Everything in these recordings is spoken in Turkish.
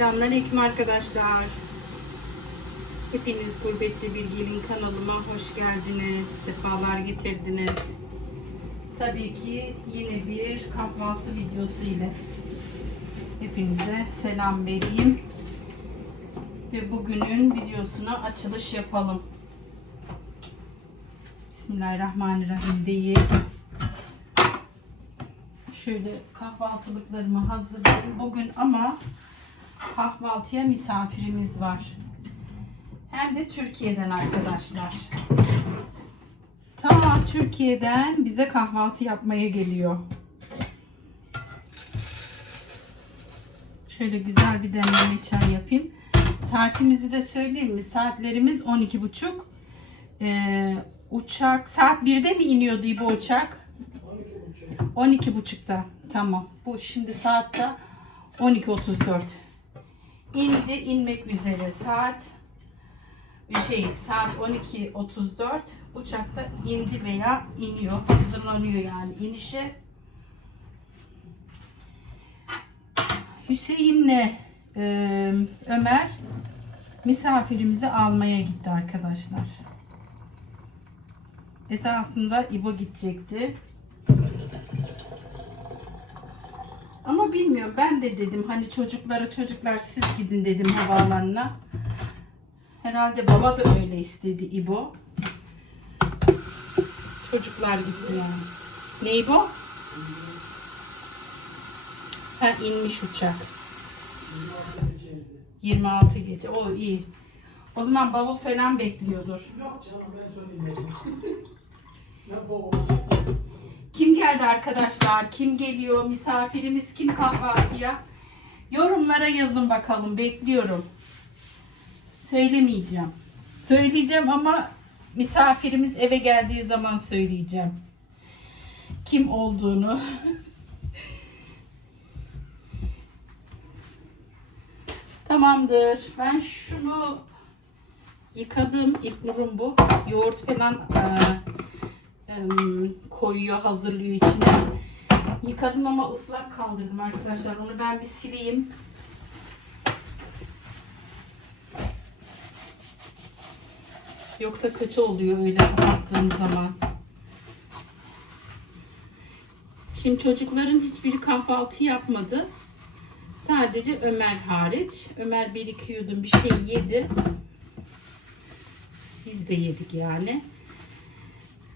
Selamünaleyküm arkadaşlar. Hepiniz Gurbetli Bir Gelin kanalıma hoş geldiniz. Sefalar getirdiniz. Tabii ki yine bir kahvaltı videosu ile hepinize selam vereyim. Ve bugünün videosuna açılış yapalım. Bismillahirrahmanirrahim değil. Şöyle kahvaltılıklarımı hazırlayayım. Bugün ama kahvaltıya misafirimiz var. Hem de Türkiye'den arkadaşlar. Ta Türkiye'den bize kahvaltı yapmaya geliyor. Şöyle güzel bir demleme çay yapayım. Saatimizi de söyleyeyim mi? Saatlerimiz 12.30. Ee, uçak saat 1'de mi iniyordu bu uçak? 12.30'da. Tamam. Bu şimdi saatte 12.34. İndi inmek üzere. Saat bir şey saat 12.34 uçakta indi veya iniyor. Hazırlanıyor yani inişe. Hüseyin'le e, Ömer misafirimizi almaya gitti arkadaşlar. Esasında İbo gidecekti. Ama bilmiyorum ben de dedim hani çocuklara çocuklar siz gidin dedim havaalanına. Herhalde baba da öyle istedi İbo. Çocuklar gitti yani. Ne İbo? Ha inmiş uçak. 26 gece. O iyi. O zaman bavul falan bekliyordur. Yok canım ben söyleyeyim. ne bu? Kim geldi arkadaşlar? Kim geliyor? Misafirimiz kim kahvaltıya? Yorumlara yazın bakalım. Bekliyorum. Söylemeyeceğim. Söyleyeceğim ama misafirimiz eve geldiği zaman söyleyeceğim. Kim olduğunu. Tamamdır. Ben şunu yıkadım. İlknur'un bu. Yoğurt falan em, koyuyor, hazırlıyor içine. Yıkadım ama ıslak kaldırdım arkadaşlar. Onu ben bir sileyim. Yoksa kötü oluyor öyle kapattığım zaman. Şimdi çocukların hiçbiri kahvaltı yapmadı. Sadece Ömer hariç. Ömer bir iki yudum bir şey yedi. Biz de yedik yani.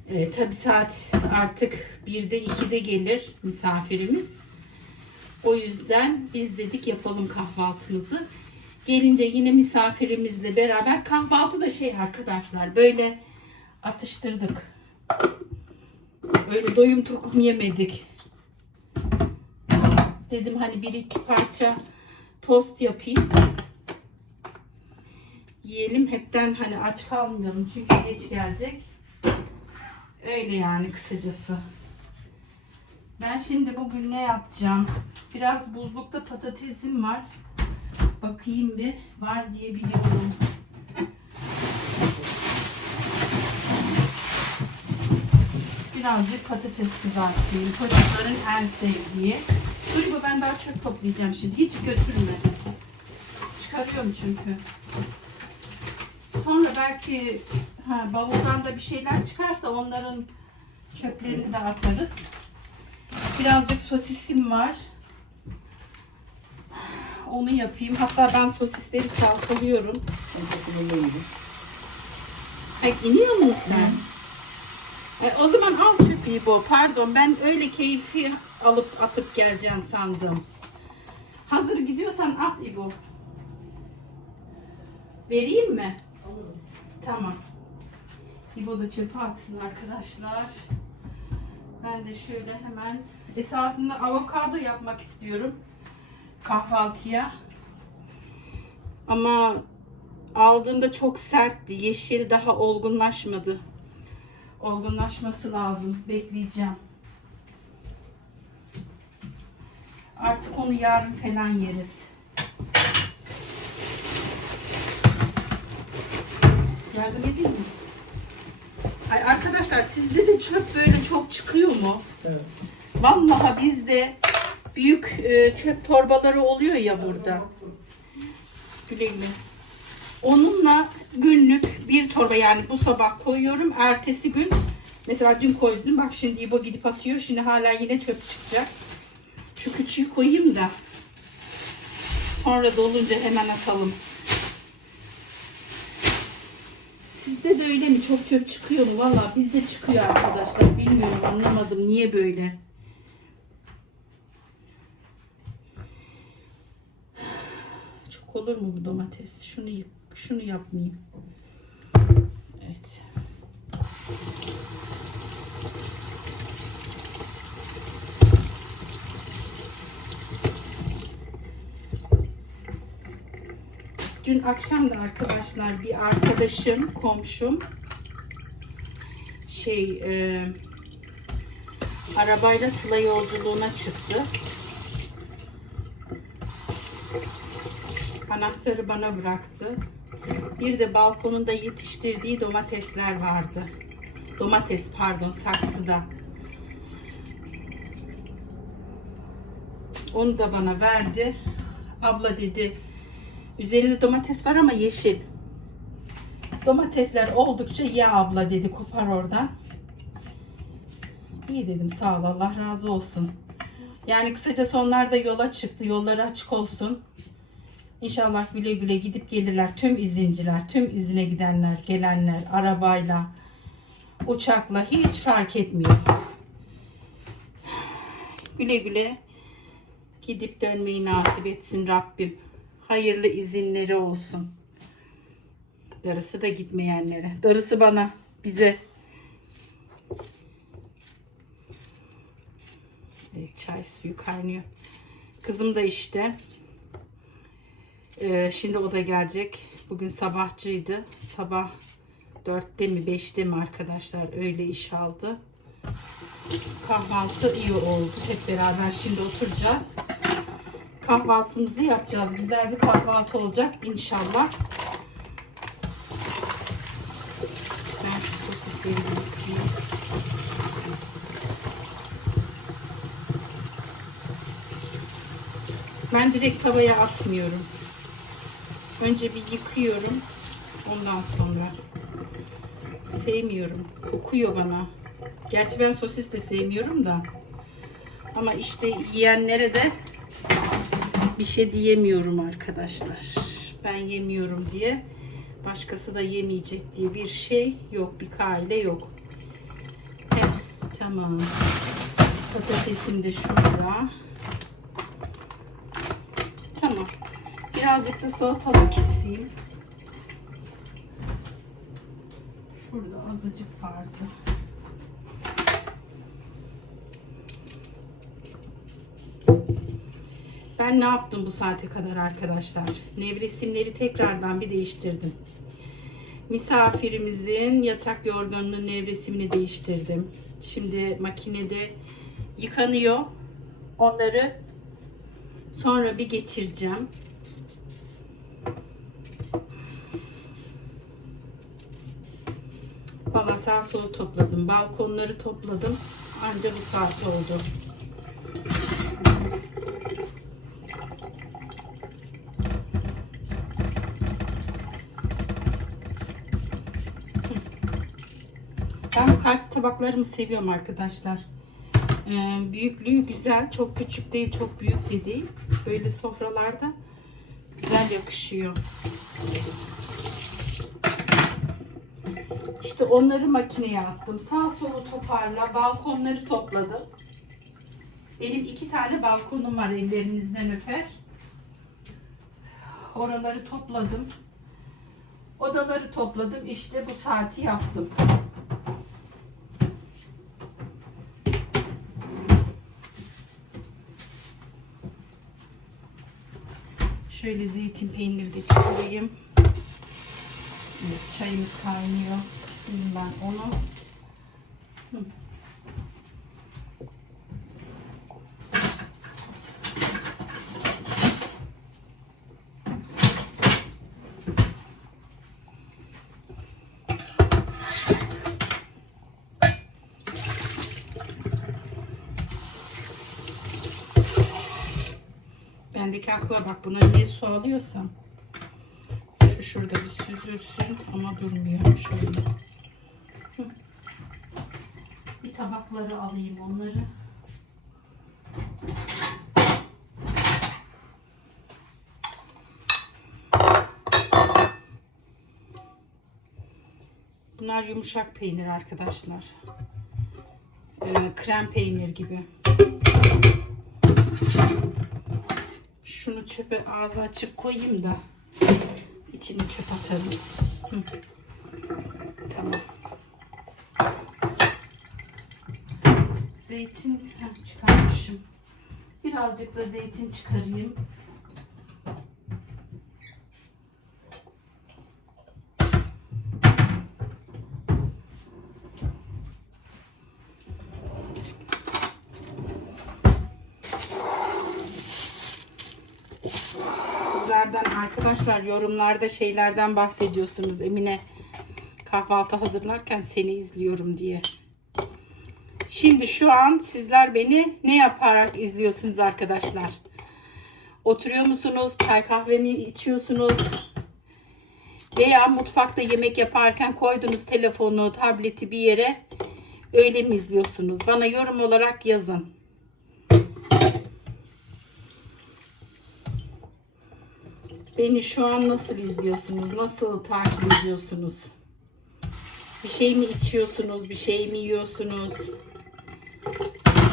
E, tabii saat artık 1'de 2'de gelir misafirimiz. O yüzden biz dedik yapalım kahvaltımızı. Gelince yine misafirimizle beraber kahvaltı da şey arkadaşlar böyle atıştırdık. Öyle doyum tokum yemedik. Dedim hani bir iki parça tost yapayım. Yiyelim hepten hani aç kalmayalım çünkü geç gelecek. Öyle yani kısacası. Ben şimdi bugün ne yapacağım? Biraz buzlukta patatesim var. Bakayım bir. Var diye biliyorum. Birazcık patates kızartayım. Çocukların en sevdiği. Dur bu ben daha çöp toplayacağım şimdi. Hiç götürme. Çıkarıyorum çünkü. Sonra belki ha, bavuldan da bir şeyler çıkarsa onların çöplerini de atarız. Birazcık sosisim var. Onu yapayım. Hatta ben sosisleri çalkalıyorum. Pek iniyor musun sen? E, o zaman al çöpü bu. Pardon ben öyle keyfi alıp atıp geleceğim sandım. Hazır gidiyorsan at İbo. Vereyim mi? Tamam. İbo da çöpe atsın arkadaşlar. Ben de şöyle hemen esasında avokado yapmak istiyorum kahvaltıya. Ama aldığımda çok sertti. Yeşil daha olgunlaşmadı. Olgunlaşması lazım. Bekleyeceğim. Artık onu yarın falan yeriz. Yardım edeyim mi? Ay arkadaşlar sizde de çöp böyle çok çıkıyor mu? Evet. Vallahi bizde büyük e, çöp torbaları oluyor ya burada. Güle güle. Onunla günlük bir torba yani bu sabah koyuyorum. Ertesi gün mesela dün koydum. Bak şimdi İbo gidip atıyor. Şimdi hala yine çöp çıkacak. Şu küçüğü koyayım da sonra dolunca hemen atalım. Sizde de öyle mi? Çok çöp çıkıyor mu? Valla bizde çıkıyor arkadaşlar. Bilmiyorum anlamadım niye böyle. Çok olur mu bu domates? Şunu şunu yapmayayım. Evet. Dün akşam da arkadaşlar bir arkadaşım, komşum şey e, arabayla Sıla yolculuğuna çıktı. Anahtarı bana bıraktı. Bir de balkonunda yetiştirdiği domatesler vardı. Domates pardon saksıda. Onu da bana verdi. Abla dedi üzerinde domates var ama yeşil. Domatesler oldukça ya abla dedi kopar oradan. İyi dedim sağ ol Allah razı olsun. Yani kısacası onlar da yola çıktı. Yolları açık olsun. İnşallah güle güle gidip gelirler. Tüm izinciler, tüm izine gidenler, gelenler, arabayla, uçakla hiç fark etmiyor. Güle güle gidip dönmeyi nasip etsin Rabbim. Hayırlı izinleri olsun. Darısı da gitmeyenlere. Darısı bana, bize. Evet, çay suyu kaynıyor. Kızım da işte. Ee, şimdi o da gelecek. Bugün sabahçıydı. Sabah 4'te mi 5'te mi arkadaşlar öyle iş aldı. Kahvaltı iyi oldu. Hep beraber şimdi oturacağız. Kahvaltımızı yapacağız. Güzel bir kahvaltı olacak inşallah. Ben şu sosisleri yıkayayım. Ben direkt tavaya atmıyorum. Önce bir yıkıyorum. Ondan sonra. Sevmiyorum. Kokuyor bana. Gerçi ben sosis de sevmiyorum da. Ama işte yiyenlere de bir şey diyemiyorum arkadaşlar. Ben yemiyorum diye başkası da yemeyecek diye bir şey yok. Bir kaide yok. Heh, tamam. Patatesim de şurada. Tamam. Birazcık da salatalık keseyim. Şurada azıcık vardı. Ben ne yaptım bu saate kadar arkadaşlar? Nevresimleri tekrardan bir değiştirdim. Misafirimizin yatak yorganının nevresimini değiştirdim. Şimdi makinede yıkanıyor. Onları sonra bir geçireceğim. Valla sağ solu topladım. Balkonları topladım. Anca bu saat oldu. Ben bu kalp tabaklarımı seviyorum arkadaşlar. Ee, büyüklüğü güzel. Çok küçük değil, çok büyük de değil. Böyle sofralarda güzel yakışıyor. İşte onları makineye attım. Sağ solu toparla. Balkonları topladım. Benim iki tane balkonum var ellerinizden öper. Oraları topladım. Odaları topladım. İşte bu saati yaptım. Şöyle zeytin peyniri de çıkarayım. Evet, çayımız kaynıyor. Kısayım ben onu. Hı. Bendeki akla bak buna niye su alıyorsam. şurada bir süzülsün ama durmuyor şöyle. Bir tabakları alayım onları. Bunlar yumuşak peynir arkadaşlar. Ee, krem peynir gibi. Şunu çöpe ağzı açık koyayım da içini çöp atalım. Hı. Tamam. Zeytin çıkarmışım. Birazcık da zeytin çıkarayım. Sizlerden arkadaşlar yorumlarda şeylerden bahsediyorsunuz. Emine kahvaltı hazırlarken seni izliyorum diye. Şimdi şu an sizler beni ne yaparak izliyorsunuz arkadaşlar? Oturuyor musunuz? Çay kahve mi içiyorsunuz? Veya mutfakta yemek yaparken koydunuz telefonu, tableti bir yere öyle mi izliyorsunuz? Bana yorum olarak yazın. Beni şu an nasıl izliyorsunuz? Nasıl takip ediyorsunuz? Bir şey mi içiyorsunuz? Bir şey mi yiyorsunuz?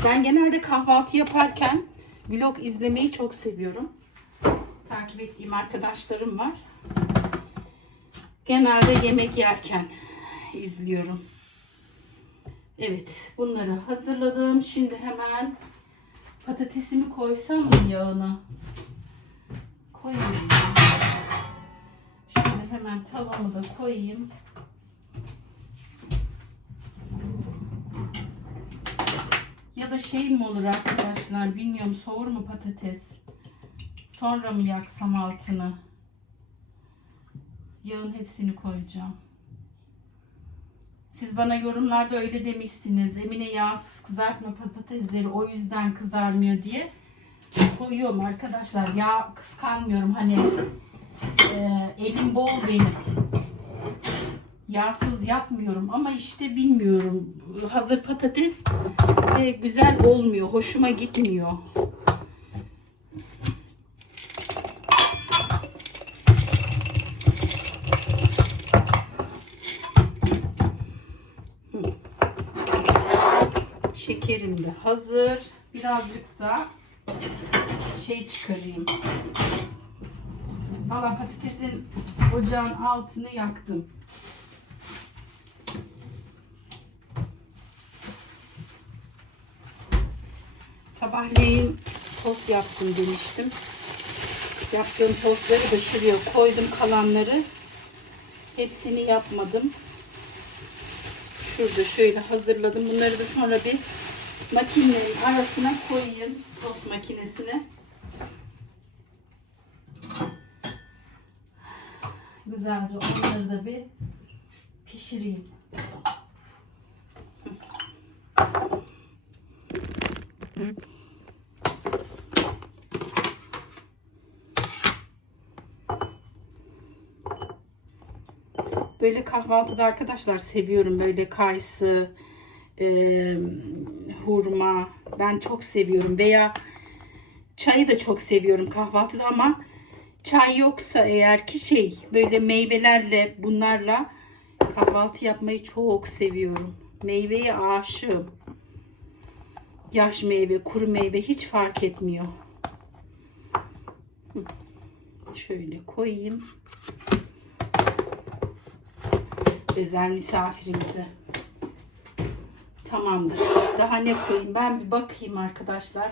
Ben genelde kahvaltı yaparken vlog izlemeyi çok seviyorum. Takip ettiğim arkadaşlarım var. Genelde yemek yerken izliyorum. Evet, bunları hazırladım. Şimdi hemen patatesimi koysam mı yağına? Koyayım. Hemen tavamı da koyayım. Ya da şey mi olur arkadaşlar bilmiyorum soğur mu patates? Sonra mı yaksam altını? Yağın hepsini koyacağım. Siz bana yorumlarda öyle demişsiniz. Emine yağsız kızartma patatesleri o yüzden kızarmıyor diye koyuyorum arkadaşlar. Yağ kıskanmıyorum. Hani e, elim bol benim. Yağsız yapmıyorum ama işte bilmiyorum. Hazır patates de güzel olmuyor. Hoşuma gitmiyor. Şekerim de hazır. Birazcık da şey çıkarayım. Valla patatesin ocağın altını yaktım. Sabahleyin tost yaptım demiştim. Yaptığım tostları da şuraya koydum kalanları. Hepsini yapmadım. Şurada şöyle hazırladım. Bunları da sonra bir makinenin arasına koyayım. Tost makinesine. Güzelce onları da bir pişireyim. Böyle kahvaltıda arkadaşlar seviyorum böyle kayısı, e, hurma. Ben çok seviyorum veya çayı da çok seviyorum kahvaltıda ama çay yoksa eğer ki şey böyle meyvelerle bunlarla kahvaltı yapmayı çok seviyorum. Meyveye aşığım. Yaş meyve, kuru meyve hiç fark etmiyor. Şöyle koyayım. Özel misafirimize. Tamamdır. Daha ne koyayım? Ben bir bakayım arkadaşlar.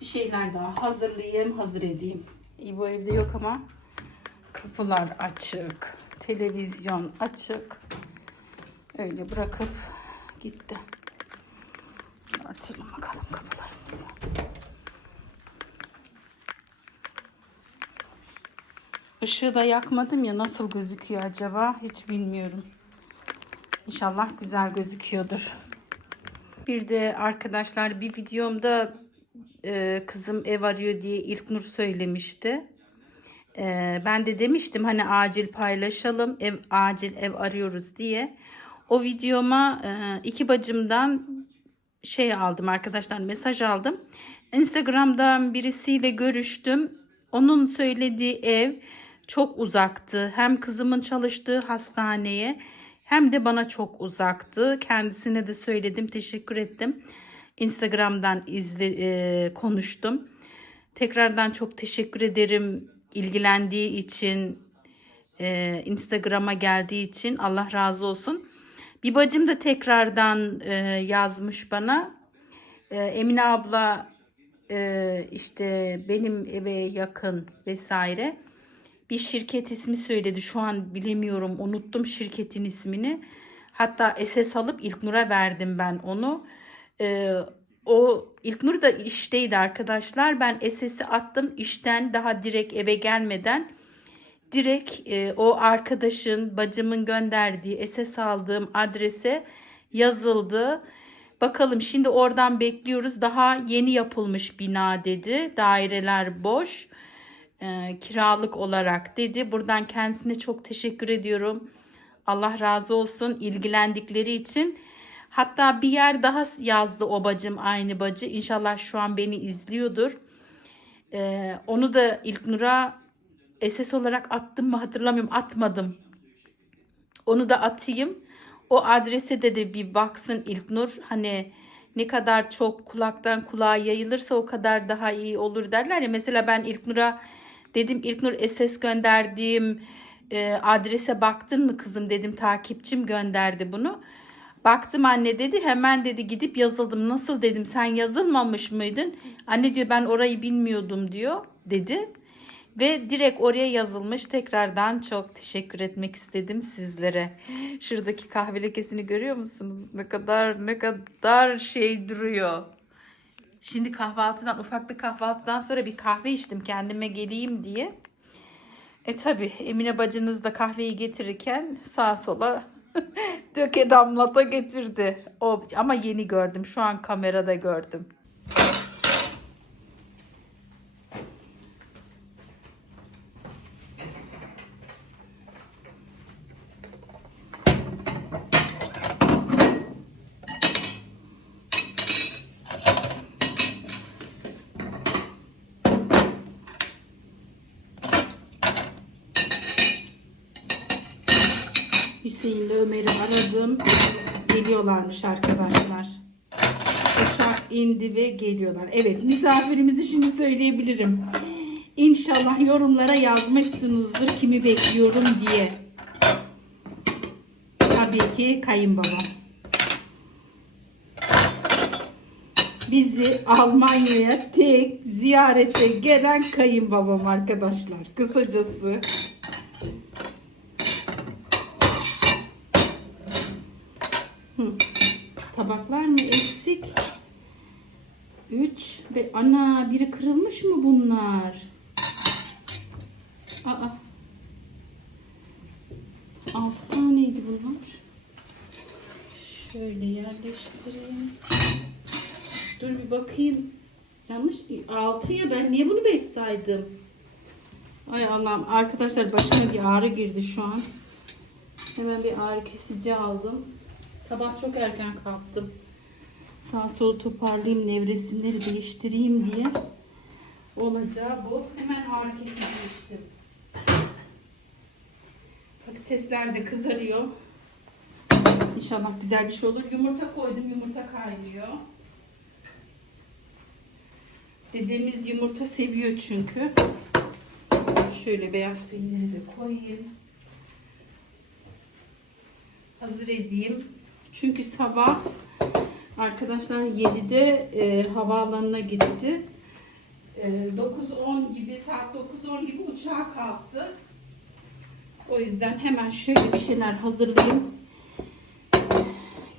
Bir şeyler daha hazırlayayım, hazır edeyim. Bu evde yok ama kapılar açık. Televizyon açık. Öyle bırakıp gitti. Açalım bakalım kapılarımızı. Işığı da yakmadım ya nasıl gözüküyor acaba hiç bilmiyorum. İnşallah güzel gözüküyordur. Bir de arkadaşlar bir videomda e, kızım ev arıyor diye İlknur söylemişti. Ee, ben de demiştim hani acil paylaşalım, ev acil ev arıyoruz diye. O videoma e, iki bacımdan şey aldım arkadaşlar mesaj aldım. Instagram'dan birisiyle görüştüm. Onun söylediği ev çok uzaktı. Hem kızımın çalıştığı hastaneye hem de bana çok uzaktı. Kendisine de söyledim, teşekkür ettim. Instagram'dan izle e, konuştum. Tekrardan çok teşekkür ederim ilgilendiği için, e, Instagram'a geldiği için Allah razı olsun. Bir bacım da tekrardan e, yazmış bana. E, Emine abla e, işte benim eve yakın vesaire bir şirket ismi söyledi. Şu an bilemiyorum unuttum şirketin ismini. Hatta SS alıp İlknur'a verdim ben onu. E, o İlknur da işteydi arkadaşlar. Ben SS'i attım işten daha direkt eve gelmeden direkt e, o arkadaşın bacımın gönderdiği SS aldığım adrese yazıldı. Bakalım şimdi oradan bekliyoruz. Daha yeni yapılmış bina dedi. Daireler boş. E, kiralık olarak dedi. Buradan kendisine çok teşekkür ediyorum. Allah razı olsun ilgilendikleri için. Hatta bir yer daha yazdı o bacım aynı bacı. İnşallah şu an beni izliyordur. E, onu da İlknur'a SS olarak attım mı hatırlamıyorum atmadım. Onu da atayım. O adrese de de bir baksın İlknur. Hani ne kadar çok kulaktan kulağa yayılırsa o kadar daha iyi olur derler ya. Mesela ben İlknur'a dedim İlknur SS gönderdiğim e, adrese baktın mı kızım dedim takipçim gönderdi bunu. Baktım anne dedi hemen dedi gidip yazıldım. Nasıl dedim sen yazılmamış mıydın? Anne diyor ben orayı bilmiyordum diyor dedi. Ve direkt oraya yazılmış. Tekrardan çok teşekkür etmek istedim sizlere. Şuradaki kahve lekesini görüyor musunuz? Ne kadar ne kadar şey duruyor. Şimdi kahvaltıdan ufak bir kahvaltıdan sonra bir kahve içtim kendime geleyim diye. E tabi Emine bacınız da kahveyi getirirken sağa sola döke damlata getirdi. O, ama yeni gördüm. Şu an kamerada gördüm. Hüseyin'le Ömer'i aradım. Geliyorlarmış arkadaşlar. Uçak indi ve geliyorlar. Evet misafirimizi şimdi söyleyebilirim. İnşallah yorumlara yazmışsınızdır kimi bekliyorum diye. Tabii ki kayınbaba. Bizi Almanya'ya tek ziyarete gelen kayınbabam arkadaşlar. Kısacası. Hı. Tabaklar mı eksik? 3 ve ana biri kırılmış mı bunlar? Aa. 6 taneydi bunlar. Şöyle yerleştireyim. Dur bir bakayım. Yanlış 6 ya ben niye bunu 5 saydım? Ay Allah'ım arkadaşlar başıma bir ağrı girdi şu an. Hemen bir ağrı kesici aldım. Sabah çok erken kalktım. Sağ solu toparlayayım, nevresimleri değiştireyim diye. Olacağı bu. Hemen ağrı kesici içtim. Patatesler de kızarıyor. İnşallah güzel bir şey olur. Yumurta koydum. Yumurta kaynıyor. Dedemiz yumurta seviyor çünkü. Şöyle beyaz peyniri de koyayım. Hazır edeyim. Çünkü sabah arkadaşlar 7'de e, havaalanına gitti. E, 9-10 gibi saat 9-10 gibi uçağa kalktı. O yüzden hemen şöyle bir şeyler hazırlayayım.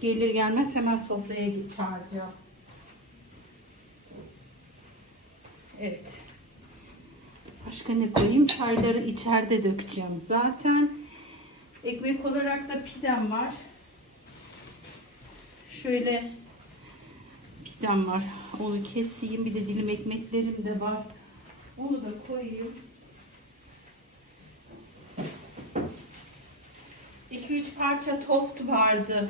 Gelir gelmez hemen sofraya git çağıracağım. Evet. Başka ne koyayım? Çayları içeride dökeceğim zaten. Ekmek olarak da pidem var. Şöyle pidem var. Onu keseyim. Bir de dilim ekmeklerim de var. Onu da koyayım. 2-3 parça tost vardı.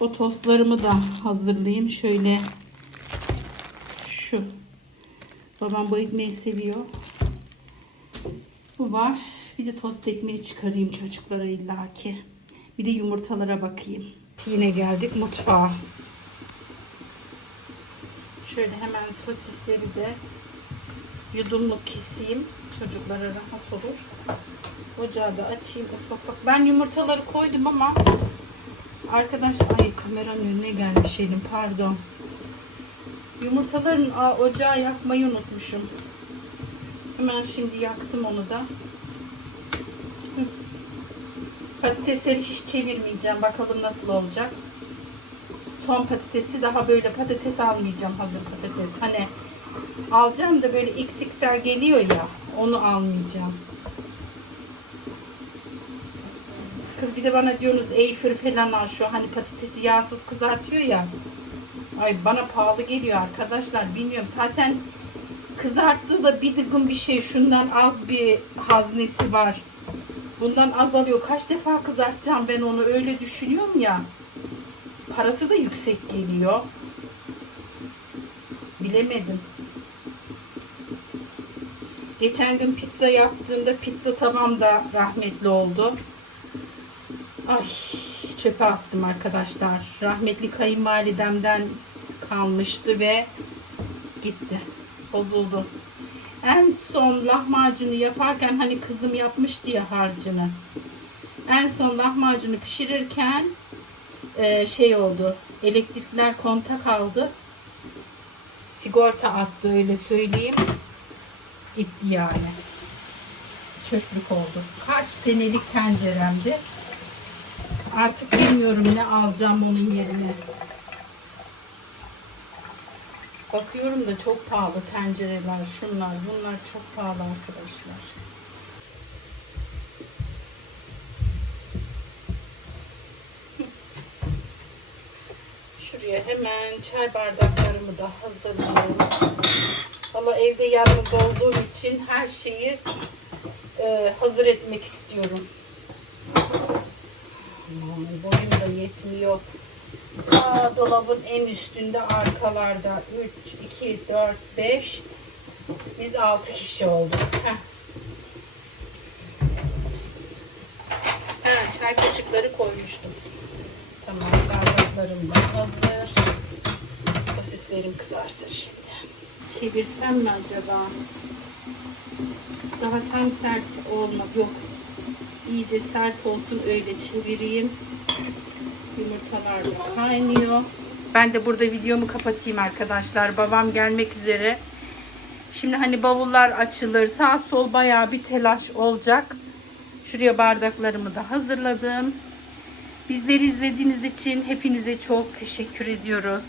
O tostlarımı da hazırlayayım. Şöyle şu. Babam bu ekmeği seviyor. Bu var. Bir de tost ekmeği çıkarayım çocuklara illaki. Bir de yumurtalara bakayım. Yine geldik mutfağa. Şöyle hemen sosisleri de yudumluk keseyim. Çocuklara rahat olur. Ocağı da açayım ufak ufak. Ben yumurtaları koydum ama arkadaşlar ay kameranın önüne gelmiş elim pardon. Yumurtaların aa, ocağı yakmayı unutmuşum. Hemen şimdi yaktım onu da. Hı. Patatesleri hiç çevirmeyeceğim. Bakalım nasıl olacak. Son patatesi daha böyle patates almayacağım hazır patates. Hani alacağım da böyle XXL geliyor ya onu almayacağım. Kız bir de bana diyorsunuz Eyfir falan al şu hani patatesi yağsız kızartıyor ya. Ay bana pahalı geliyor arkadaşlar bilmiyorum zaten kızarttığı da bir dıgın bir şey şundan az bir haznesi var. Bundan az alıyor. Kaç defa kızartacağım ben onu öyle düşünüyorum ya. Parası da yüksek geliyor. Bilemedim. Geçen gün pizza yaptığımda pizza tavam da rahmetli oldu. Ay çöpe attım arkadaşlar. Rahmetli kayınvalidemden kalmıştı ve gitti. Bozuldu. En son lahmacunu yaparken hani kızım yapmıştı ya harcını. En son lahmacunu pişirirken e, şey oldu. Elektrikler kontak aldı. Sigorta attı öyle söyleyeyim. Gitti yani. Çöplük oldu. Kaç senelik tenceremdi. Artık bilmiyorum ne alacağım onun yerine. Bakıyorum da çok pahalı tencereler, şunlar, bunlar çok pahalı arkadaşlar. Şuraya hemen çay bardaklarımı da hazırlayayım. Valla evde yalnız olduğum için her şeyi e, hazır etmek istiyorum. Aman boyum da yetmiyor. Ta dolabın en üstünde arkalarda 3, 2, 4, 5 biz 6 kişi olduk. Heh. Çay kaşıkları koymuştum. Tamam bardaklarım da hazır. Sosislerim kızarsın şimdi. Çevirsem mi acaba? Daha tam sert olma. Yok. İyice sert olsun öyle çevireyim. Yumurtalar da kaynıyor. Ben de burada videomu kapatayım arkadaşlar. Babam gelmek üzere. Şimdi hani bavullar açılır. Sağ sol bayağı bir telaş olacak. Şuraya bardaklarımı da hazırladım. Bizleri izlediğiniz için hepinize çok teşekkür ediyoruz.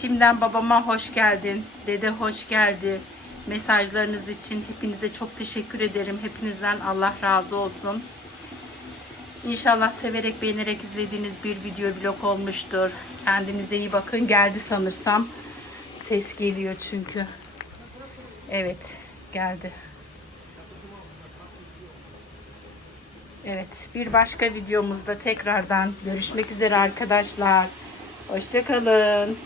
Şimdiden babama hoş geldin. Dede hoş geldi. Mesajlarınız için hepinize çok teşekkür ederim. Hepinizden Allah razı olsun. İnşallah severek beğenerek izlediğiniz bir video blog olmuştur. Kendinize iyi bakın. Geldi sanırsam. Ses geliyor çünkü. Evet geldi. Evet bir başka videomuzda tekrardan görüşmek üzere arkadaşlar. Hoşçakalın.